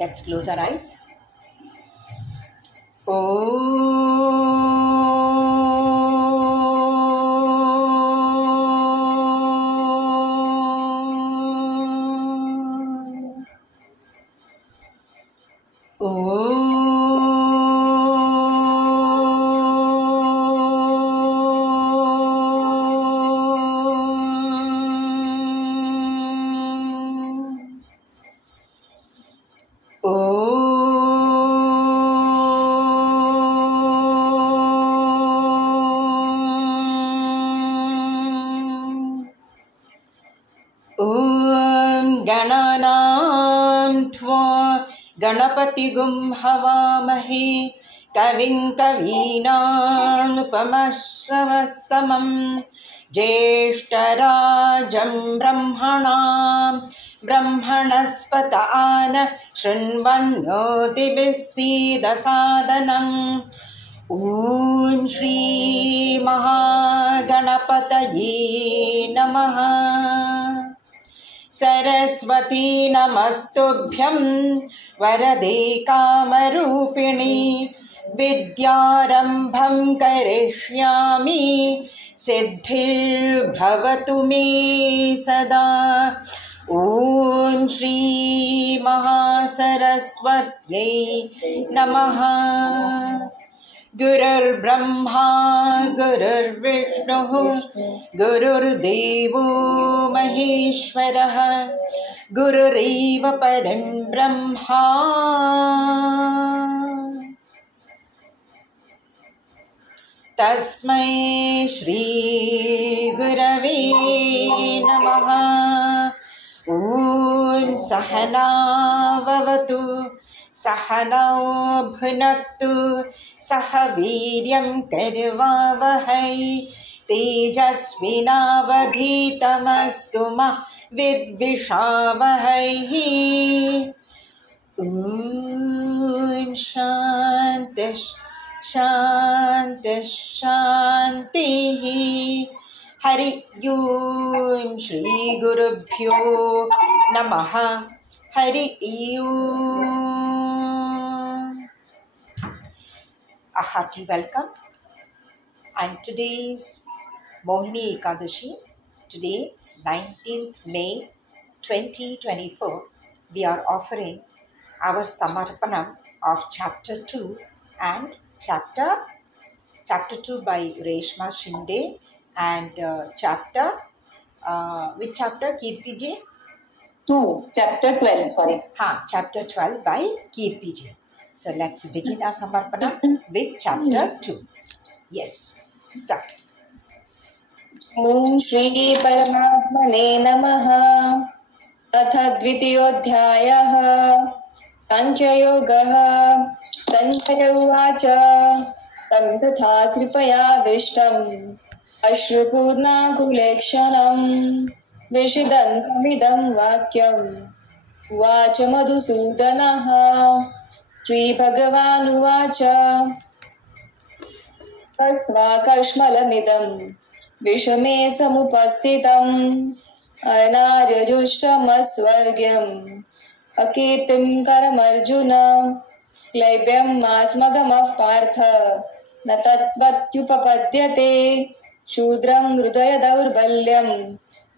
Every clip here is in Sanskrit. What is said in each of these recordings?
Let's close our eyes. Oh. गणपतिगुं हवामहे कविं कवीनानुपमश्रवस्तमं ज्येष्ठराजं ब्रह्मणस्पत आन शृण्वन्नोतिभिः सीदसादनम् ॐ श्री महागणपतये नमः। सरस्वती नमस्तुभ्यं वरदे कामरूपिणि विद्यारम्भं करिष्यामि सिद्धिर्भवतु मे सदा। ॐ श्री महासरस्वत्यै नमः। गुरुर्ब्रह्मा गुरुर्विष्णुः गुरुर्देवो महेश्वरः गुरुरेव परं ब्रह्मा तस्मै श्री गुरवे नमः। ॐ सहना भवतु सहनौ भुनक्तु सह वीर्यं कर्वावहै तेजस्विनावधीतमस्तु मा विद्विषावहै। ॐ शान्ति शान्ति शान्तिः। हरि ओं श्री गुरुभ्यो नमः। हरि ओं। A hearty welcome, and today's Mohini Ekadashi. Today, 19th May 2024, we are offering our Samarpanam of Chapter 2 and Chapter 2 by Reshma Shinde and which chapter, Kirti ji? 2, Chapter 12, sorry. Chapter 12 by Kirti ji. So let's begin our Samarpanam with Chapter 2. Yes, start. Om Shri Paramatmane Namaha. अथ द्वितीयोऽध्यायः सांख्ययोगः। सञ्जय उवाच तं तथा कृपयाविष्टम् अश्रुपूर्णाकुलेक्षणम् विषिदन्तमिदं वाक्यम् उवाच मधुसूदनः। श्रीभगवानुवाच कस्माकश्मलमिदं विषमे समुपस्थितम् अनार्यजुष्टमस्वर्ग्यम् अकीर्तिं करमर्जुन। क्लैब्यं मास्मगमः पार्थ न तत्त्वत्युपपद्यते। शूद्रं हृदय दौर्बल्यं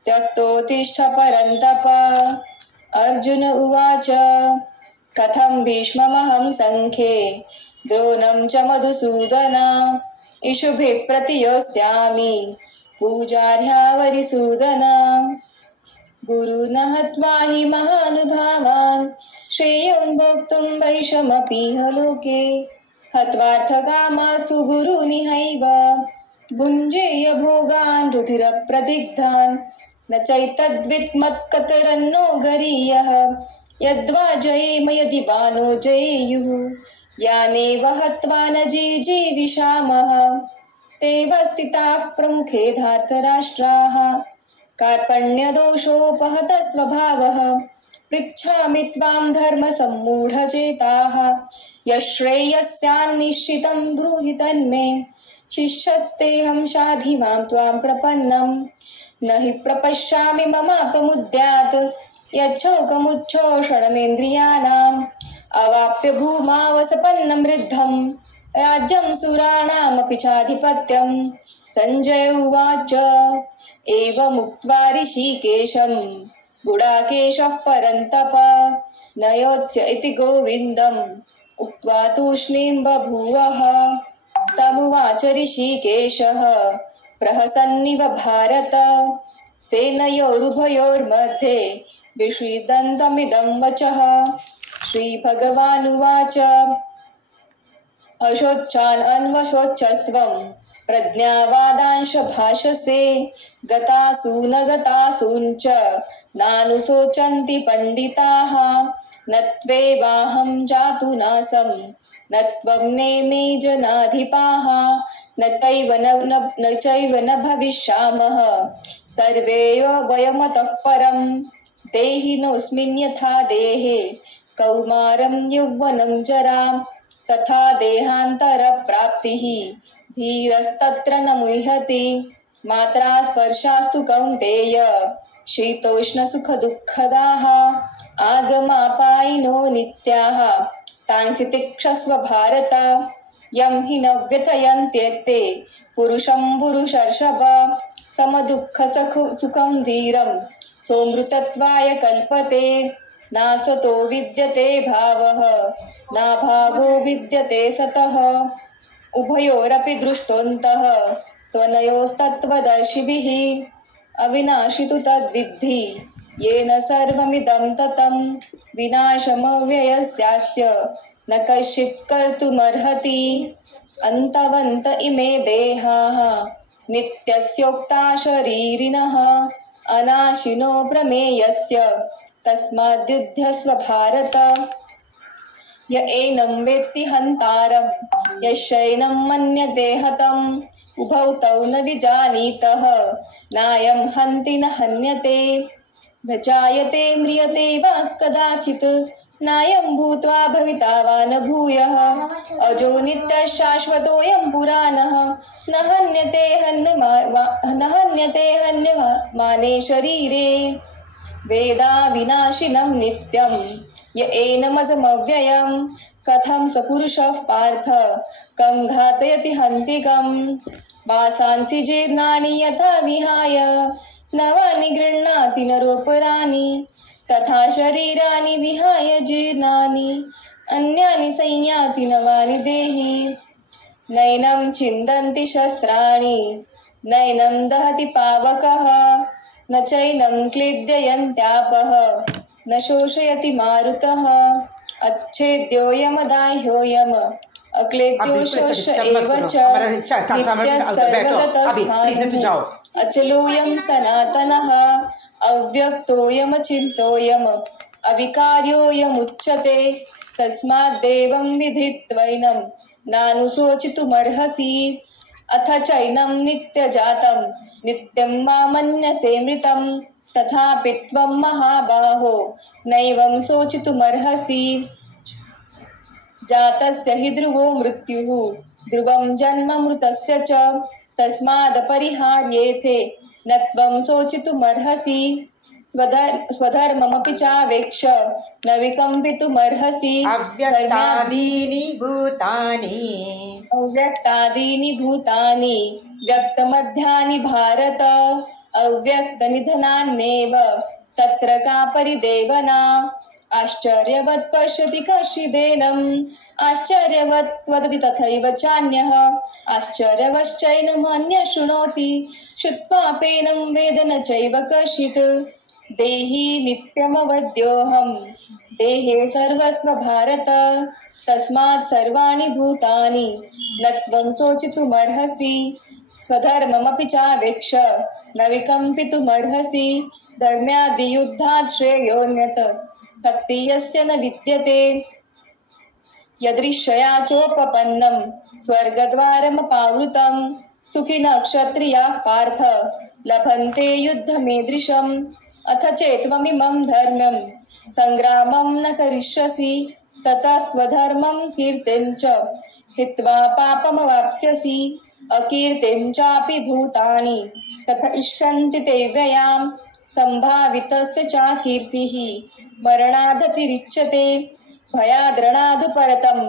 त्यक्तोत्तिष्ठ परन्तप। अर्जुन उवाच कथं भीष्ममहं सङ्ख्ये द्रोणं च मधुसूदन इषुभिः प्रतियोत्स्यामि पूजार्हावरिसूदन। गुरुन् हत्वा हि महानुभावान् श्रेयोन् भोक्तुं वैषमपीह लोके। हत्वार्थकामास्तु गुरुनिहैव भुञ्जेय भोगान् रुधिरप्रदिग्धान् न चैतद्वित्मत्कतरन्नो गरीयः। यद्वा जयेम यदि बाणो जयेयुः यानेव हत्वा न जीविषामः। तेव स्थिताः प्रमुखे धार्तराष्ट्राः कार्पण्यदोषोपहत स्वभावः। पृच्छामि त्वां धर्मसम्मूढचेताः यश्रेयस्यान्निश्चितं ब्रूहि तन्मे। शिष्यस्तेऽहं शाधिमां त्वां प्रपन्नं न हि प्रपश्यामि ममापमुद्यात् यच्छोकमुच्छोषणमेन्द्रियाणाम् प्राप्य भूमावसपन्नं वृद्धं राज्यं सुराणामपि चाधिपत्यं सञ्जय उवाच एवमुक्त्वा ऋषिकेशं गुडाकेशः परन्तप न योत्स्य इति गोविन्दम् उक्त्वा तूष्णीं बभूवः तमुवाच ऋषिकेशः प्रहसन्निव भारत सेनयोरुभयोर्मध्ये विषीदन्तमिदं वचः श्रीभगवानुवाच अशोचान् अन्वशोचस्त्वं प्रज्ञावादांश भाषसे गतासून गतासूञ्च नानुशोचन्ति पंडिताः न त्वेवाहं जातु नासं न त्वं नेमे जनाधिपाः न चैव न भविष्यामः सर्वे वयमतः परं देहिनोऽस्मिन् यथा देहे कौमारं यौवनं जरा तथा देहान्तरप्राप्तिः धीरस्तत्र न मुह्यति मात्रा स्पर्शास्तु कौन्तेय शीतोष्णसुखदुःखदाः आगमापायिनो नित्याः तांसि तिक्षस्व भारत यं हि न व्यथयन्त्येते पुरुषं पुरुषर्षभ समदुःखसुखं धीरं सोमृतत्वाय कल्पते नासतो विद्यते भावः नाभावो विद्यते सतः उभयोरपि दृष्टोऽन्तः त्वनयोस्तत्त्वदर्शिभिः अविनाशि तु तद्विद्धि येन सर्वमिदं ततं विनाशमव्ययस्यास्य न कश्चित् कर्तुमर्हति अन्तवन्त इमे देहाः नित्यस्योक्ता शरीरिणः अनाशिनो प्रमेयस्य तस्माद्युध्यस्व भारत य एनं वेत्ति हन्तारं यश्चैनं मन्यते हतम् उभौ तौ न विजानीतः नायं हन्ति न हन्यते न जायते म्रियते वा कदाचित् नायं भूत्वा भविता वा न भूयः अजो नित्यः शाश्वतोऽयं पुराणः न हन्यते हन्यमाने शरीरे वेदा विनाशिनं नित्यं य एनमजमव्ययं कथं स पुरुषः पार्थ कं घातयति हन्तिकं वासांसि जीर्णानि यथा विहाय नवानि गृह्णाति नरोपराणि तथा शरीराणि विहाय जीर्णानि अन्यानि संयाति नवानि देहि नैनं छिन्दन्ति शस्त्राणि नैनं दहति पावकः न चैनं क्लेद्ययन्त्यापः न शोषयति मारुतः अच्छेद्योऽयमदाह्योऽयम् अक्लेद्यो शोष एव च नित्यः सर्वगतस्थानः अचलोऽयं सनातनः अव्यक्तोऽयमचिन्त्योऽयम् अविकार्योऽयमुच्यते तस्माद्देवं विधित्वैनं नानुशोचितुमर्हसि अथ चैनं नित्यजातं नित्यं मामन्यसे मृतं तथापि त्वं महाबाहो नैवं शोचितुमर्हसि जातस्य हि ध्रुवो मृत्युः ध्रुवं जन्म मृतस्य च तस्मादपरिहार्येथे न त्वं शोचितुमर्हसि स्वधर्ममपि चावेक्ष न विकम्पितुमर्हसि अव्यक्तादीनि भूतानि व्यक्तमध्यानि भारत अव्यक्तनिधनान्येव तत्र का परिदेवना आश्चर्यवत् पश्यति कश्चिदेनम् आश्चर्यवत् वदति तथैव चान्यः आश्चर्यवश्चैनमन्यः शृणोति श्रुत्वापेनं वेद न चैव कश्चित् देहि नित्यमवद्योऽहं देहे सर्वत्र भारत तस्मात् सर्वाणि भूतानि न त्वं शोचितुमर्हसि स्वधर्ममपि चावेक्ष न विकम्पितुमर्हसि धर्म्यादियुद्धात् श्रेयोऽन्यत् भक्ति यस्य न विद्यते यदृश्यया चोपपन्नं स्वर्गद्वारमपावृतं सुखिनः क्षत्रियाः पार्थ लभन्ते युद्धमीदृशम् अथ चेत्त्वमिमं धर्म्यं संग्रामं न करिष्यसि ततः स्वधर्मं कीर्तिं च हित्वा पापमवाप्स्यसि अकीर्तिं चापि भूतानि तथा इष्यन्ति ते व्ययां सम्भावितस्य च कीर्तिः मरणादतिरिच्यते भयाद्रणादुपरतं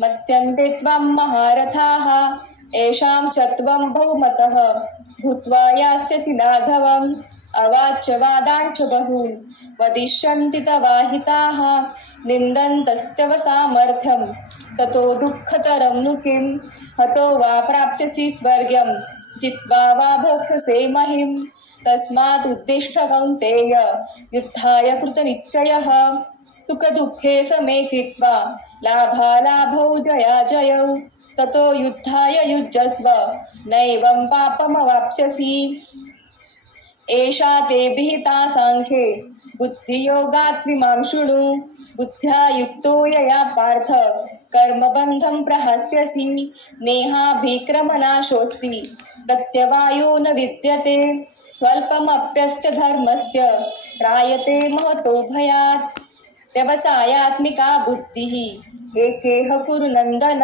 मत्स्यन्ते त्वां महारथाः येषां च त्वं बहुमतः भूत्वा यास्यति लाघवम् अवाच्य वादांश्च बहून् वदिष्यन्ति तवाहिताः निन्दन्तस्तव सामर्थ्यं ततो दुःखतरं नु किं हतो वा प्राप्स्यसि स्वर्ग्यं जित्वा वा भोक्ष्यसे महिं तस्मात् उत्तिष्ठ कौन्तेय युद्धाय कृतनिश्चयः सुखदुःखे समे कृत्वा लाभालाभौ जयाजयौ ततो युद्धाय युज्यस्व नैवं पापमवाप्स्यसि एषा ते विहिता सांख्ये बुद्धियोगात् विमां शृणु बुद्ध्या युक्तो यया पार्थ कर्मबन्धं प्रहस्यसि नेहाभिक्रमनाशोऽस्ति प्रत्यवायो न विद्यते स्वल्पमप्यस्य धर्मस्य त्रायते महतो भयात् व्यवसायात्मिका बुद्धिः एकेह कुरु नन्दन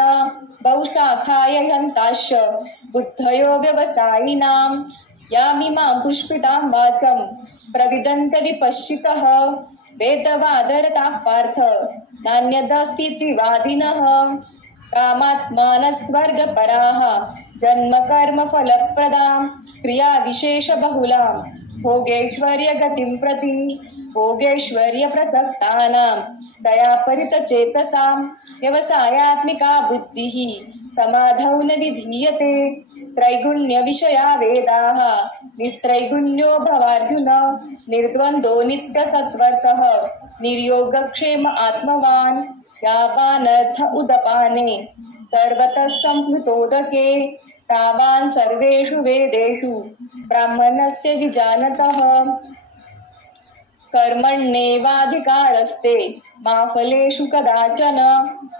बहुशाखाय हन्ताश्च बुद्धयो व्यवसायिनां यामिमां पुष्पितां वाचं प्रविदन्त विपश्चितः वेदवादरताः पार्थ नान्यदस्तीति वादिनः कामात्मानस्वर्गपराः जन्मकर्मफलप्रदां क्रियाविशेषबहुलां भोगेश्वर्यगतिं प्रति भोगेश्वर्यप्रसक्तानां दयापरितचेतसां व्यवसायात्मिका बुद्धिः समाधौ न विधीयते त्रैगुण्यविषया वेदाः निस्त्रैगुण्यो भवार्जुन निर्द्वन्द्वो नित्यसत्त्वसः निर्योगक्षेम आत्मवान् यावानर्थ उदपाने सर्वतः संहृतोदके तावान् सर्वेषु वेदेषु ब्राह्मणस्य विजानतः कर्मण्येवाधिकारस्ते मा फलेषु कदाचन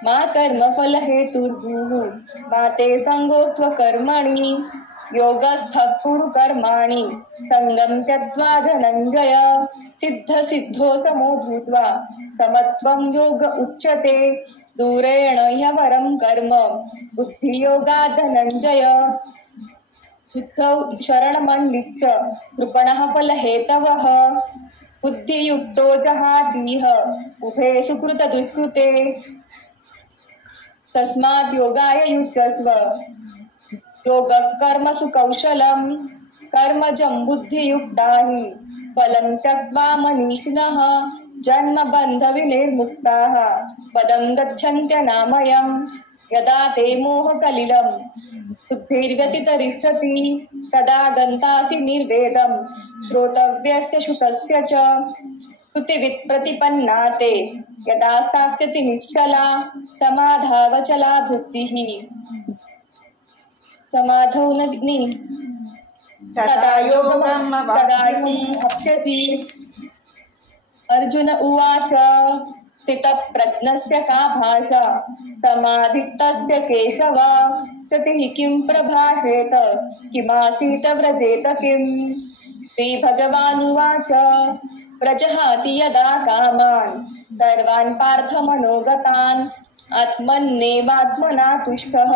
मा कर्मफलहेतुर्भूः मा ते सङ्गोऽत्वकर्मणि योगस्थः कुरु कर्माणि सङ्गं त्यक्त्वा धनञ्जय सिद्धसिद्धो समो भूत्वा समत्वं योग उच्यते दूरेण ह्यवरं कर्म बुद्धियोगात् धनञ्जय बुद्धौ शरणमन्विष्य कृपणः फलहेतवः बुद्धियुक्तो जहातीह उभे सुकृतदुष्कृते तस्मात् योगाय युज्यस्व योगः कर्मसु कौशलं कर्मजं बुद्धियुक्ता हि फलं त्यक्त्वा मनीषिणः जन्मबन्धविनिर्मुक्ताः पदं गच्छन्त्यनामयं यदा ते मोहकलिलं बुद्धिर्व्यतितरिष्यति तदा गन्तासि निर्वेदं श्रोतव्यस्य श्रुतस्य च श्रुतिवित् प्रतिपन्ना ते यदा स्थास्यति निश्चला समाधावचला बुद्धिः समाधौ न तदा योगमवाप्स्यसि। अर्जुन उवाच स्थितप्रज्ञस्य का भाषा समाधितस्य केशव ततिः किं प्रभाषेत किमासीत व्रजेत किम् श्रीभगवानुवाच प्रजहाति यदा कामान् सर्वान् पार्थमनोगतान् आत्मन्नेवात्मना तुष्टः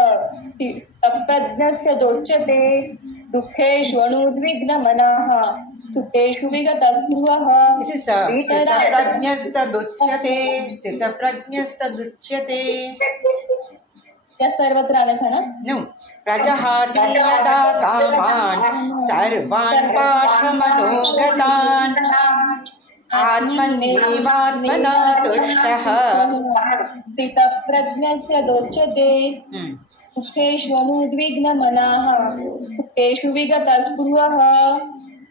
प्रज्ञस्य दोच्यते दुःखेषु अनुद्विग्नमनाः सुखेषु विगतस्पृहः स्थितप्रज्ञस्तदुच्यते या सर्वत्र आणायचा ना प्रजहाति यदा कामान् सर्वान् पार्थमनोगतान् आत्मन्नेवात्मना तुष्टः स्थितप्रज्ञस्य दोच्यते दुःखेषु अनुद्विग्नमनाः सुखेषु विगतस्पृहः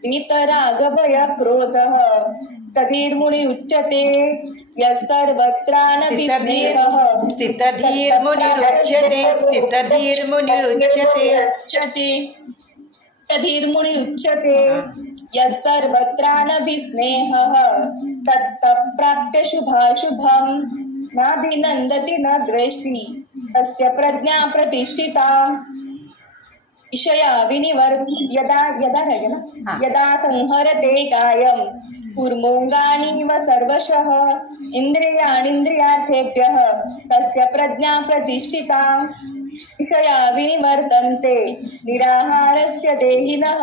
वीतरागभयक्रोधः तधीर्मुनिरुच्यते यस्सर्वत्रानभिस्नेहः तधीर्मुनिरुच्यते यत्सर्वत्रानभिस्नेहः तत्तप्राप्य शुभाशुभं नाभिनन्दति न द्वेष्टि तस्य प्रज्ञा प्रतिष्ठिता विषया यदा संहरते कायं कूर्मोऽङ्गानीव सर्वशः इन्द्रियाणीन्द्रियार्थेभ्यः तस्य प्रज्ञा प्रतिष्ठिता विषया विनिवर्तन्ते निराहारस्य देहिनः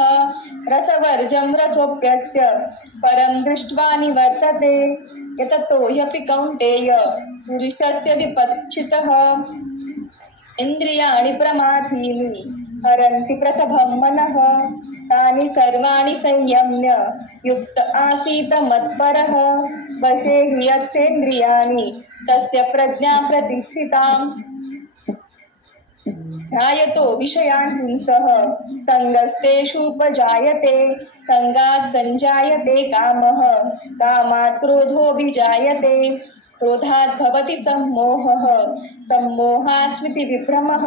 रसवर्जं रसोऽप्यस्य परं दृष्ट्वा निवर्तते यततो ह्यपि कौन्तेय पुरुषस्य विपच्युतः इंद्रियाणि प्रमाथीनि हरन्ति प्रसभं मनः तानि सर्वाणि संयम्य युक्त आसीत मत्परः वशे हि यत्सेन्द्रियाणि तस्य प्रज्ञा प्रतिष्ठिताम् ध्यायतो विषयान् पुंसः सङ्गस्तेषुपजायते सङ्गात् सञ्जायते कामः कामात् क्रोधोऽभिजायते क्रोधात् भवति सम्मोहः सम्मोहात् स्मृतिविभ्रमः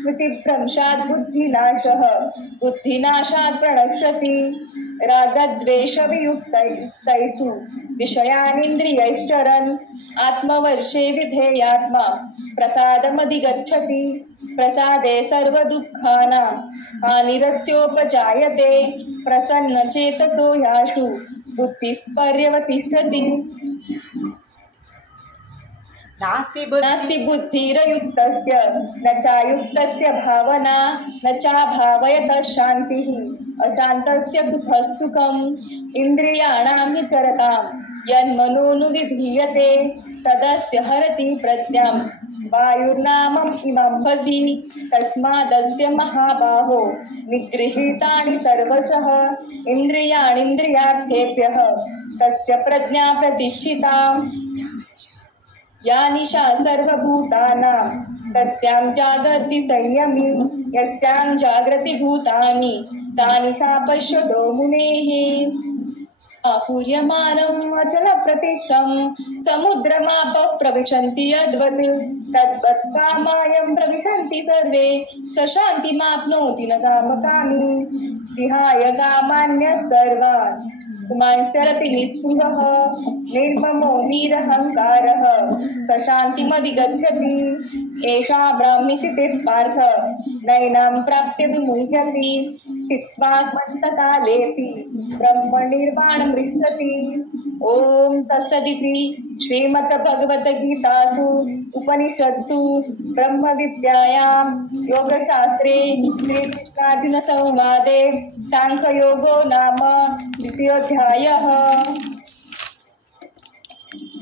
स्मृतिभ्रंशात् बुद्धिनाशः बुद्धिनाशात् प्रणश्यति रागद्वेषवियुक्तैस्तु विषयानिन्द्रियैश्चरन् आत्मवर्षे विधेयात्मा प्रसादमधिगच्छति प्रसादे सर्वदुःखानां हानिरस्योपजायते प्रसन्नचेतसो यासु बुद्धिः पर्यवतिष्ठति नास्ति बुद्धिरयुक्तस्य न चायुक्तस्य भावना न चाभावयतः शान्तिः अशान्तस्य दुःखस्तुकम् इन्द्रियाणां हि चरतां यन्मनोनुविधीयते तदस्य हरति प्रज्ञां वायुर्नामम् इमम्भसि तस्मादस्य महाबाहो निगृहीतानि सर्वशः इन्द्रियाणीन्द्रियार्थेभ्यः तस्य प्रज्ञा प्रतिष्ठिता या निशा सर्वभूतानां तस्यां जागर्ति संयमी यस्यां जागृति भूतानि सा निशा पश्यतो मुनेः आपूर्यमानम् अचलप्रतिष्ठं समुद्रमापः प्रविशन्ति यद्वत् तद्वत् कामायं प्रविशन्ति सर्वे स शान्तिमाप्नोति न कामकामी विहाय कामान्यः सर्वान् पुमांश्चरति निःस्पृहः निर्ममो निरहङ्कारः स शान्तिमधिगच्छति एषा ब्राह्मीसितिः पार्थ नैनां प्राप्य विमुह्यति स्थित्वा मन्तकालेऽपि ब्रह्मनिर्वाणमृच्छति ॐ तत्सदिति श्रीमद्भगवद्गीतासु उपनिषत्सु ब्रह्मविद्यायां योगशास्त्रे श्रीकृष्णार्जुनसंवादे साङ्ख्ययोगो नाम द्वितीयोऽध्यायः.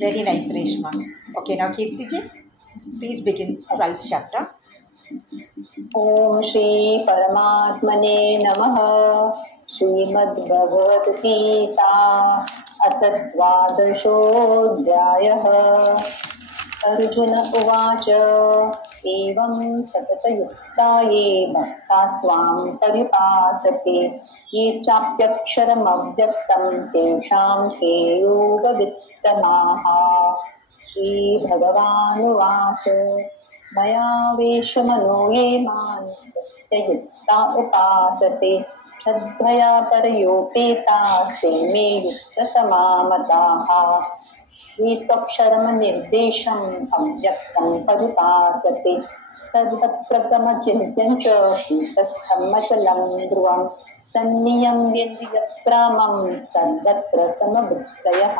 Very nice, Reshma. Okay, now Kirtiji, please begin 12th chapter. ओम श्री परमात्मने नमः. श्रीमद्भगवद्गीता अथ द्वादशोऽध्यायः. अर्जुन उवाच एवं सततयुक्ता ये भक्तास्त्वां पर्युपासते ये चाप्यक्षरमव्यक्तं तेषां के योगवित्तमाः. श्रीभगवानुवाच मया वेशमनो ये मां प्रत्ययुक्ता उपासते श्रद्धया परयोपेतास्ते मे युक्ततमा मताः. ये त्वक्षरमनिर्देशम् अव्यक्तं पर्युपासते सर्वत्र गमचिन्त्यं च कूटस्थम् अचलं ध्रुवं सन्नियम्येन्द्रियग्रामं सर्वत्र समवृत्तयः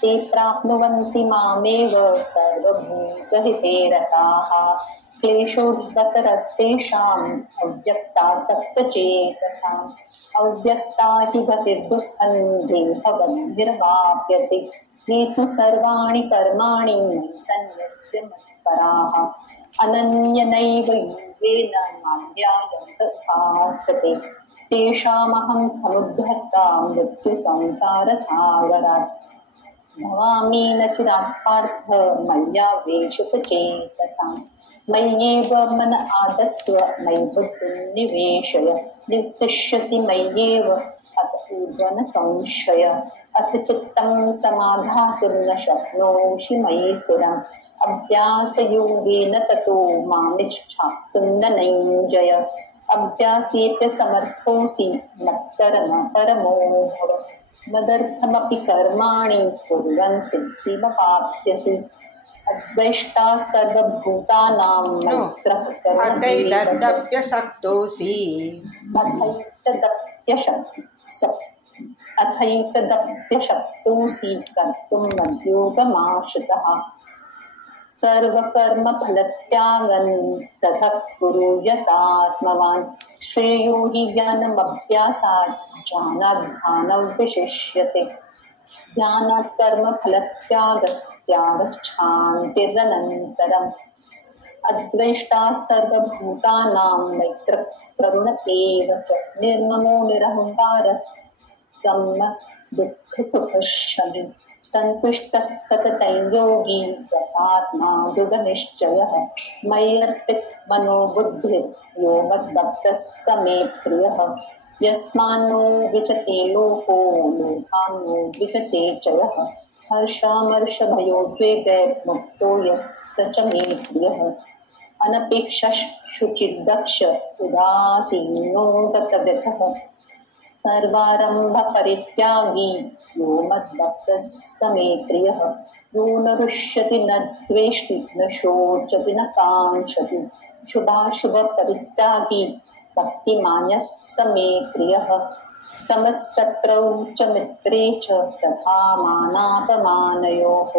ते प्राप्नुवन्ति मामेव सर्वभूतहिते रताः. क्लेशोऽधिकतरस्तेषाम् अव्यक्तासक्तचेतसाम् अव्यक्ता हि गतिर्दुःखं देहवद्भिर्वाप्यते. ये तु सर्वाणि कर्माणि मयि सन्न्यस्य मत्पराः अनन्यनैव योगेन मां ध्यायन्त उपासते तेषामहं समुद्धर्ता मृत्युसंसारसागरात्. भवामि न चिरात् पार्थ मय्यावेशितचेतसाम् मय्येव मन आदत्स्व मयि बुद्धिं निवेशय निवसिष्यसि मय्येव अत ऊर्ध्व न संशय. अथ चित्तं समाधातुं न शक्नोषि मयि स्थिरम् अभ्यासयोगेन ततो मामिच्छाप्तुं न नैञ्जय. अभ्यासेऽप्यसमर्थोऽसि मत्कर्म परमो भव मदर्थमपि कर्माणि कुर्वन् सिद्धिमवाप्स्यसि. अद्वेष्टा सर्वभूतानां मैत्रः अतैतदप्यशक्तोऽसि अथैतदप्यशक्तोऽसि कर्तुं मद्योगमाश्रितः. सर्वकर्मफलत्यागं ततः कुरु यतात्मवान्. श्रेयो हि ज्ञानमभ्यासात् ज्ञानात् ध्यानं विशिष्यते. ध्यानात् कर्मफलत्यागस्त्यागच्छान्तिरनन्तरम् अद्वेष्टा सर्वभूतानां मैत्रः करुण एव च निर्ममो निरहङ्कारः दुःखसुखशमी सन्तुष्टः सततं योगी यतात्मा दृढनिश्चयः मय्यर्पितमनो बुद्धिर् यो मद्भक्तः स मे प्रियः यस्मान्नो विचते लोको लोकान्नो विचते च यः हर्षामर्षभयोद्वेगैर्मुक्तो यः स च मे प्रियः अनपेक्षः शुचिर्दक्ष उदासीनो गतव्यथः सर्वारम्भपरित्यागी यो मद्भक्तः स मे प्रियः यो न रुष्यति न द्वेष्टि न शोचति न काङ्क्षति शुभाशुभपरित्यागी भक्तिमान्यः स मे प्रियः समशत्रौ च मित्रे च तथा मानापमानयोः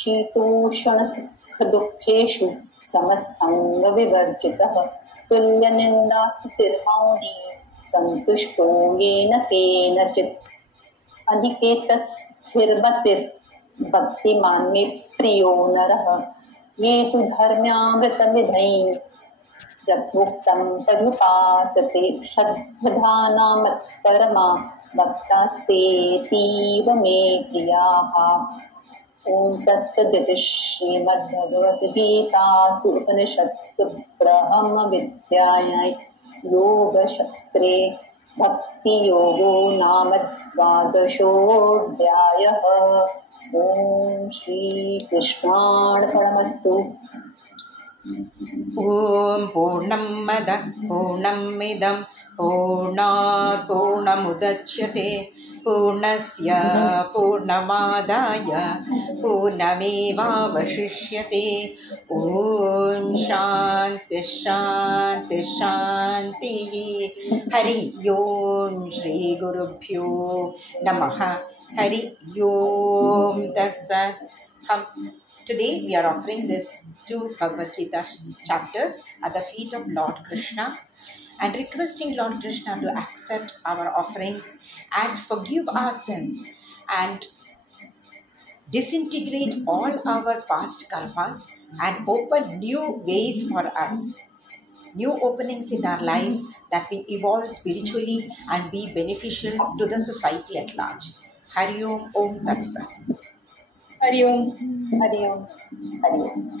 शीतोष्णसुखदुःखेषु समसङ्गविवर्जितः तुल्यनिन्दास्तुतिर्मौनी सन्तुष्टो येन केनचित् अनिकेतस्थिर्मतिर्भक्तिमान् मे प्रियो नरः ये तु धर्म्यामृतविधैः यथोक्तं तदुपासते श्रद्धधाना मत्परमा भक्तास्तेतीव मे प्रियाः ॐ तत्सदिति श्रीमद्भगवद्गीतासु उपनिषत्सु ब्रह्मविद्यायां योगशास्त्रे भक्तियोगो नाम द्वादशोऽध्यायः। ॐ श्रीकृष्णार्पणमस्तु। ॐ पूर्णमदः पूर्णमिदं पूर्णात् पूर्णमुदच्यते पूर्णस्य पूर्णमादाय पूर्णमेवावशिष्यते। ॐ शान्तिः शान्तिः शान्तिः। हरि ओम श्रीगुरुभ्यो नमः। हरि ओम तत्सत्। Today we are offering this two Bhagavad Gita chapters at the feet of Lord Krishna and requesting Lord Krishna to accept our offerings and forgive our sins and disintegrate all our past karmas and open new ways for us, new openings in our life that will evolve spiritually and be beneficial to the society at large. Hari Om, Om Tat Sat. Hari Om Hari Om Hari Om.